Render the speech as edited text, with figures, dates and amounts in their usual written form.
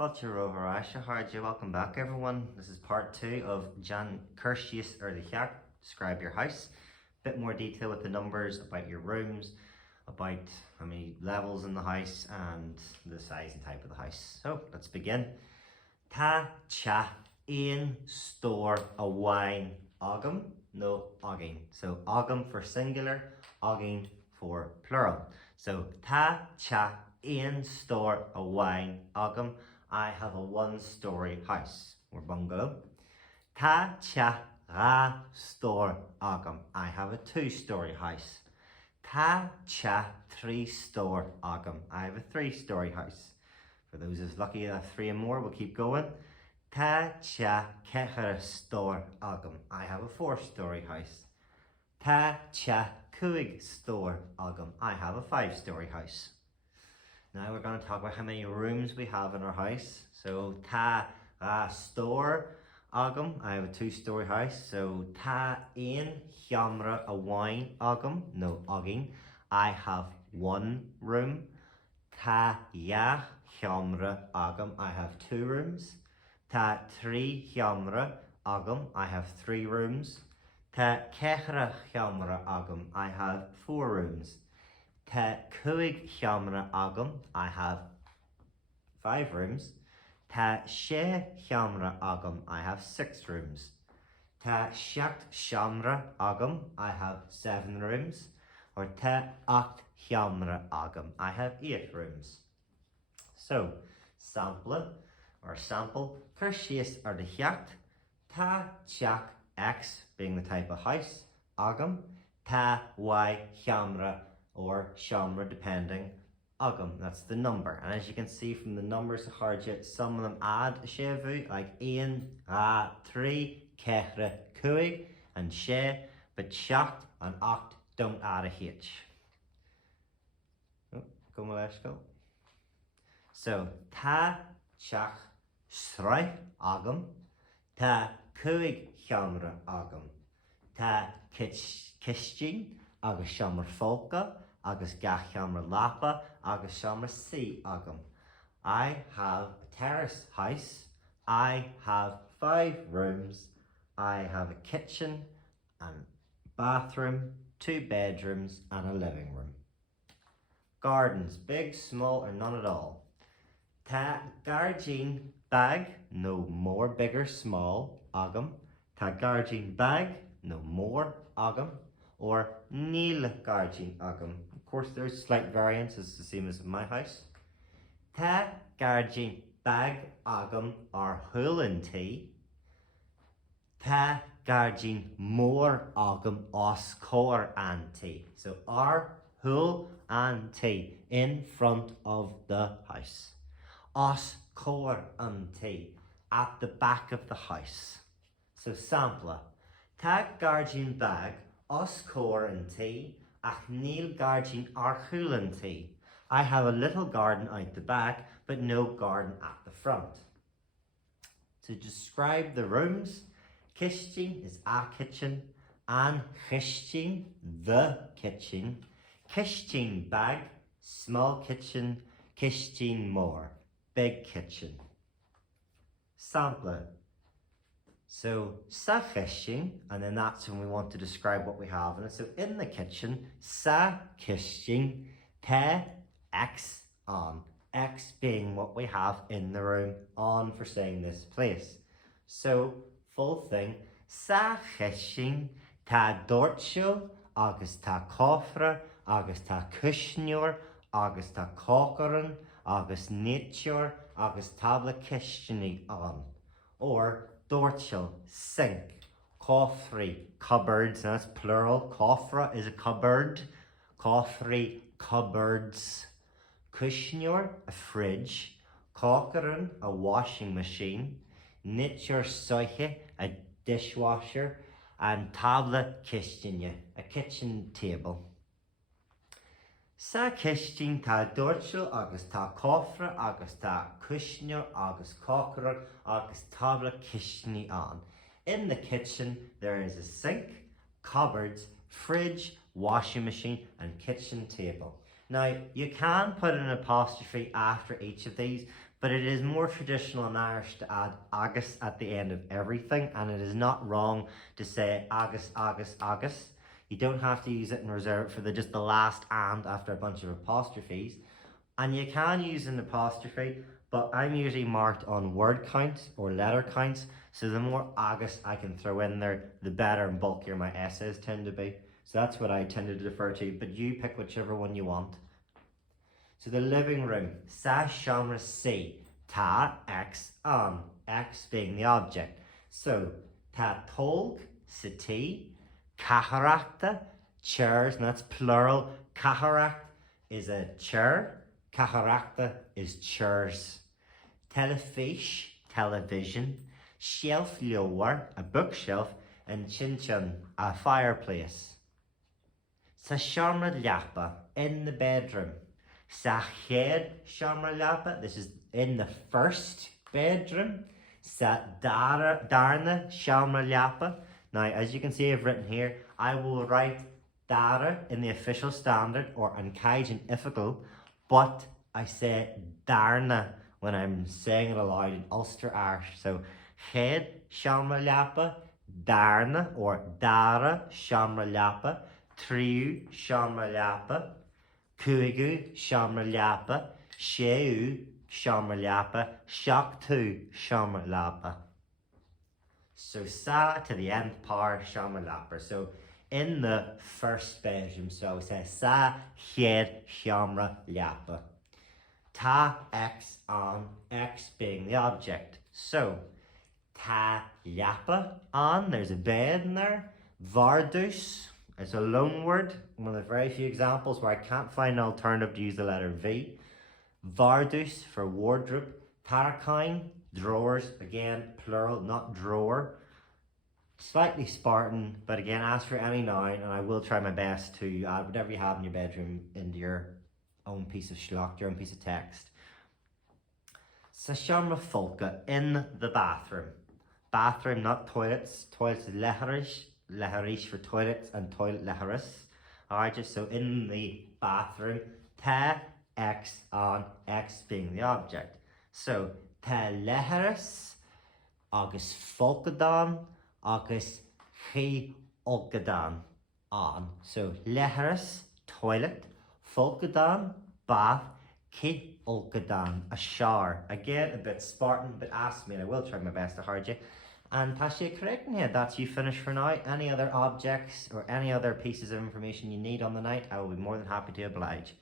Culture over Asha, welcome back everyone. This is part 2 of Jan Kirstius or the Hyak. Describe your house. Bit more detail with the numbers about your rooms, about how many levels in the house and the size and type of the house. So let's begin. Ta cha ein store a wine agam no agin. So agam for singular, agin for plural. So ta cha ein store a wine agam. I have a one-story house or bungalow. Ta cha ra store agam. I have a two-story house. Ta cha three-store agam. I have a three-story house. For those who's lucky to have three and more, we'll keep going. Ta cha kechara store agam. I have a four-story house. Ta cha kuig store agam. I have a five-story house. Now we're going to talk about how many rooms we have in our house. So ta store agam. I have a two-story house. So ta ein hiamra a wine agam. No agin. I have one room. Ta ya hiamra agam. I have two rooms. Ta tri hiamra agam. I have three rooms. Ta kechra hiamra agam. I have four rooms. Ta kuig hiamra agam. I have five rooms. Ta she hiamra agam. I have six rooms. Ta shakt shamra agam. I have seven rooms. Or ta acht hiamra agam. I have eight rooms. So, sample or sample. Kirstius or the hyacht. Ta chak x being the type of house. Agam. Ta y hiamra or shamra depending. Agam, that's the number. And as you can see from the numbers of Harjit, some of them add a shevu, like ein, ra, three, kechra, kuig, and she, but shacht and acht don't add a h. Oh, go Maleshko. So, ta, chach, srai, agam, ta, kuig, shamra, agam, ta, kishin, agus shamra folka, agus gach shamra lapa, agus shamra si agam. I have a terrace house. I have 5 rooms. I have a kitchen and bathroom, 2 bedrooms and a living room. Gardens, big, small or none at all. Ta garjin bag, no more, bigger, small, agam. Ta garjin bag, no more, agam. Or nil garjin agam. Of course, there's slight variance, it's the same as in my house. Ta garjin bag agam or hulin tea. Ta garjin more agam os cor anti. So our hul anti in front of the house. Os cor anti at the back of the house. So sampler. Ta garjin bag os cor anti ach nil garjin ar hul anti. I have a little garden out the back, but no garden at the front. To describe the rooms, kitchen is a kitchen, and kitchen, the kitchen. Kitchen bag, small kitchen, kitchen more, big kitchen. Sampler. So, sa kitchen, and then that's when we want to describe what we have in it. So, in the kitchen, sa kitchen, te X on. X being what we have in the room, on for saying this place. So, full thing, sa kitchen, ta dortio, agus ta cofra, agus ta cushnor, agus ta cockeren, agus nature, agus tabla kitcheny on. Or dortio, sink, coffrey, cupboards, and that's plural. Cofra is a cupboard, coffrey, cupboards. Cushnor, a fridge. Cockeren, a washing machine. Nature soiche, a dishwasher. And tabla kitchenya, a kitchen table. Sa kitchen ta dorchel agus ta cofra agus ta cushnor agus cockeren agus tabla kitcheny on. In the kitchen there is a sink, cupboards, fridge, washing machine and kitchen table. Now you can put an apostrophe after each of these, But it is more traditional in Irish to add agus at the end of everything, and it is not wrong to say agus, agus, agus. You don't have to use it and reserve it for just the last and after a bunch of apostrophes. And you can use an apostrophe, but I'm usually marked on word counts or letter counts, so the more agus I can throw in there, the better and bulkier my essays tend to be. So that's what I tend to defer to, but you pick whichever one you want. So the living room, sa seomra sí, ta x an, x being the object. So ta tolg, sati, caharachta, chairs, and that's plural. Caharacht is a chair, caharachta is chairs. Telefish, television. Shelf leor, a bookshelf, and chinchin, a fireplace. Sa seomra leapa, in the bedroom. Sa chéad seomra leapa, this is in the first bedroom. Sa darna seomra leapa. Now, as you can see, I've written here, I will write dara in the official standard or an Cajun ifical, but I say darna when I'm saying it aloud in Ulster Irish. So, chéad seomra leapa, darna or dara seomra leapa, triú seomra leapa, cuaigú seomra leapa, séú seomra leapa, seachtú seomra leapa. So sa to the nth power seomra leapa. So in the first bedroom, so we say sa chéad seomra leapa. Ta x an, x being the object. So ta leapa an, there's a bed in there. Vardus, it's a loan word, one of the very few examples where I can't find an alternative to use the letter V. Vardus for wardrobe. Tarakain, drawers, again plural, not drawer. Slightly Spartan, but again ask for any noun, and I will try my best to add whatever you have in your bedroom into your own piece of schlock, your own piece of text. Sa seomra folka, in the bathroom. Bathroom, not toilets. Toilets is leharish. Leharish for toilets and toilet leharis. Alright, just so in the bathroom. Ta x an, x being the object. So ta leharis, agus folkadan, agus chi olkadan an. So leharis, toilet, folkadan, bath, chi olkadan, a shower. Again, a bit Spartan, but ask me and I will try my best to hard you. And Pasha correct here, that's you finished for now. Any other objects or any other pieces of information you need on the night, I will be more than happy to oblige.